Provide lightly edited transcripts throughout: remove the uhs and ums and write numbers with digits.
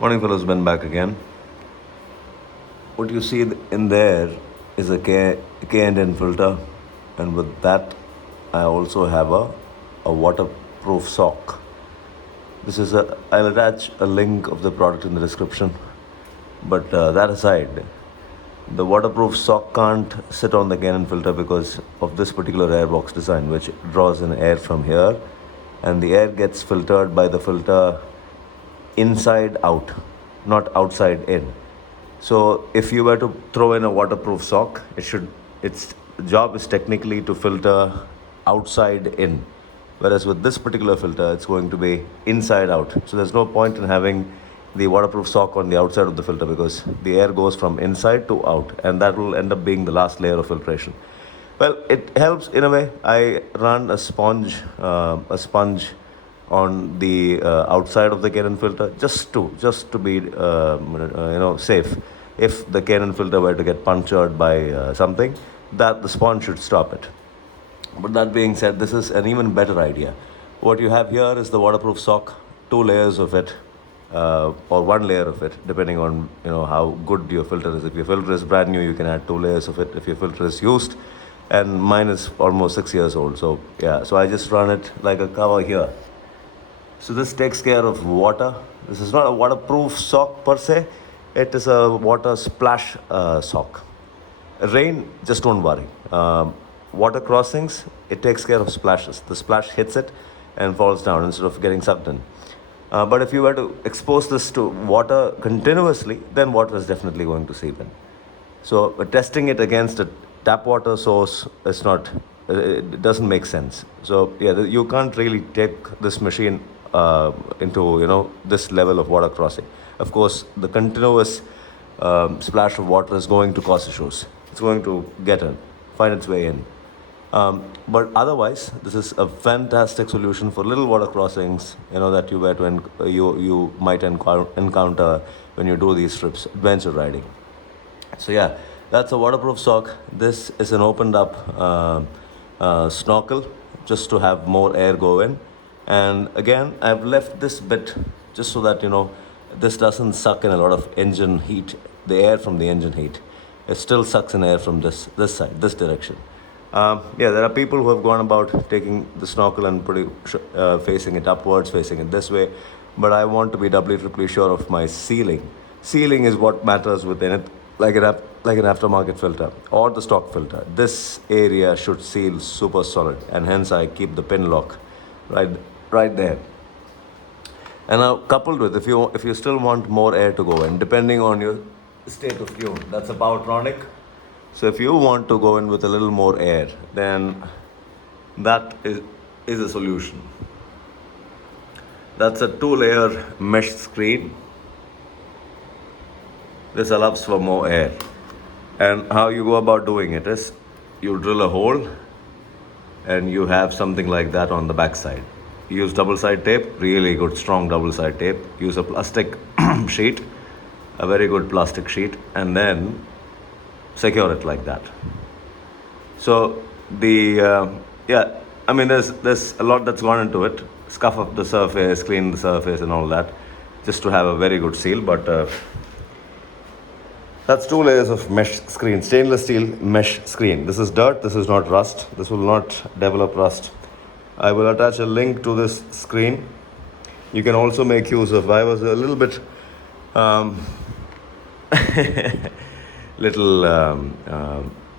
Morning, fellows. Ben back again. What you see in there is a K and N filter, and with that, I also have a waterproof sock. This is a. I'll attach a link of the product in the description. But that aside, the waterproof sock can't sit on the Canon filter because of this particular airbox design, which draws in air from here, and the air gets filtered by the filter inside out, not outside in. So if you were to throw in a waterproof sock, its job is technically to filter outside in. Whereas with this particular filter, it's going to be inside out. So there's no point in having the waterproof sock on the outside of the filter because the air goes from inside to out, and that will end up being the last layer of filtration. Well, it helps in a way. I run a sponge on the outside of the Canon filter just to be safe. If the Canon filter were to get punctured by something, that the sponge should stop it. But that being said, this is an even better idea. What you have here is the waterproof sock, two layers of it, or one layer of it, depending on how good your filter is. If your filter is brand new, you can add two layers of it. If your filter is used, and mine is almost 6 years old, so yeah, so I just run it like a cover here. So this takes care of water. This is not a waterproof sock per se. It is a water splash sock. Rain, just don't worry. Water crossings, it takes care of splashes. The splash hits it and falls down instead of getting sucked in. But if you were to expose this to water continuously, then water is definitely going to seep in. So testing it against a tap water source is not, it doesn't make sense. So yeah, you can't really take this machine into this level of water crossing. Of course, the continuous splash of water is going to cause issues. It's going to find its way in. But otherwise, this is a fantastic solution for little water crossings, that you might encounter when you do these trips, adventure riding. So yeah, that's a waterproof sock. This is an opened up snorkel, just to have more air go in. And again, I've left this bit just so that this doesn't suck in a lot of engine heat, the air from the engine heat. It still sucks in air from this side, this direction. Yeah, there are people who have gone about taking the snorkel and facing it upwards, facing it this way. But I want to be doubly, triply sure of my sealing. Sealing is what matters within it, like an aftermarket filter or the stock filter. This area should seal super solid, and hence I keep the pin lock right there. And now, coupled with, if you still want more air to go in, depending on your state of tune, that's a Powertronic. So if you want to go in with a little more air, then that is a solution. That's a 2-layer mesh screen. This allows for more air. And how you go about doing it is you drill a hole and you have something like that on the back side. Use double side tape, really good strong double side tape. Use a plastic sheet, a very good plastic sheet, and then secure it like that. So there's a lot that's gone into it. Scuff up the surface, clean the surface, and all that, just to have a very good seal. But that's 2 layers of mesh screen, stainless steel mesh screen. This is dirt. This is not rust. This will not develop rust. I will attach a link to this screen. You can also make use of. I was a little bit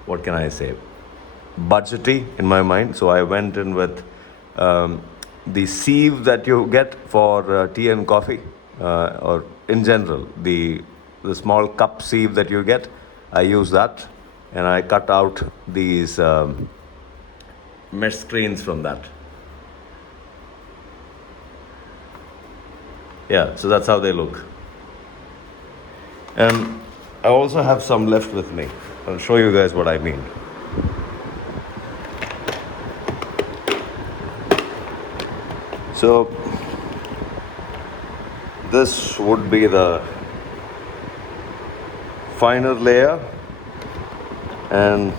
what can I say, budgety in my mind. So I went in with the sieve that you get for tea and coffee, or in general, the small cup sieve that you get. I use that, and I cut out these mesh screens from that. Yeah, so that's how they look. And I also have some left with me. I'll show you guys what I mean. So this would be the finer layer, and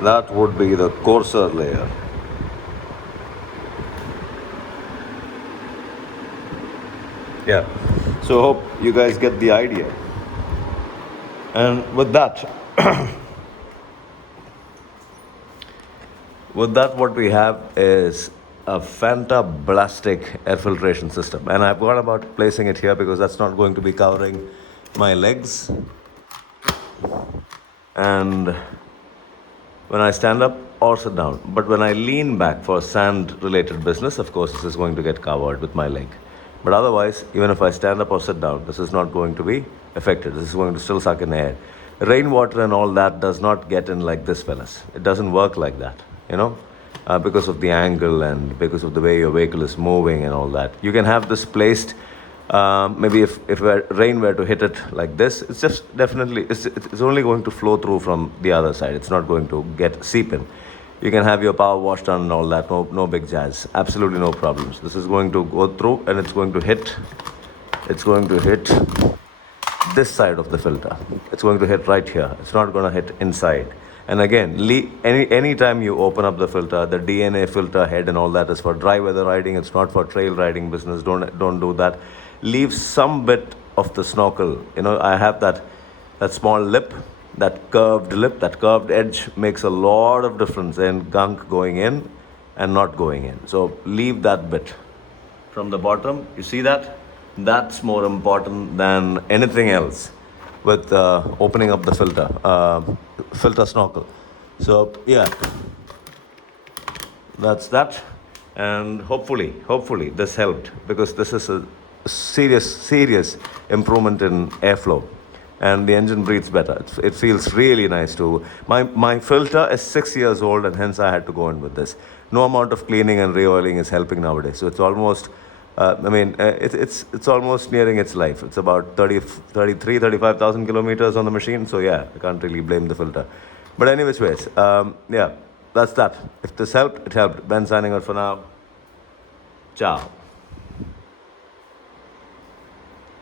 that would be the coarser layer. Yeah. So hope you guys get the idea. And with that, what we have is a fantablastic air filtration system. And I've gone about placing it here because that's not going to be covering my legs. And when I stand up or sit down. But when I lean back for sand related business, of course, this is going to get covered with my leg. But otherwise, even if I stand up or sit down, this is not going to be affected. This is going to still suck in air. Rainwater and all that does not get in like this, fellas. It doesn't work like that, because of the angle and because of the way your vehicle is moving and all that. You can have this placed maybe if rain were to hit it like this, it's just definitely it's only going to flow through from the other side. It's not going to get seep in. You can have your power wash done and all that. No big jazz. Absolutely no problems. This is going to go through and it's going to hit. It's going to hit this side of the filter. It's going to hit right here. It's not going to hit inside. And again, any time you open up the filter, the DNA filter head and all that is for dry weather riding. It's not for trail riding business. Don't do that. Leave some bit of the snorkel. I have that small lip, that curved lip, that curved edge makes a lot of difference in gunk going in and not going in. So leave that bit from the bottom. You see that? That's more important than anything else with opening up the filter snorkel. So yeah, that's that. And hopefully this helped, because this is a serious improvement in airflow, and the engine breathes better. It feels really nice too. My filter is 6 years old, and hence I had to go in with this. No amount of cleaning and re-oiling is helping nowadays. So it's almost, it's almost nearing its life. It's about 35,000 kilometers on the machine. So yeah, I can't really blame the filter. But anyways, yeah, that's that. If this helped, it helped. Ben signing out for now. Ciao.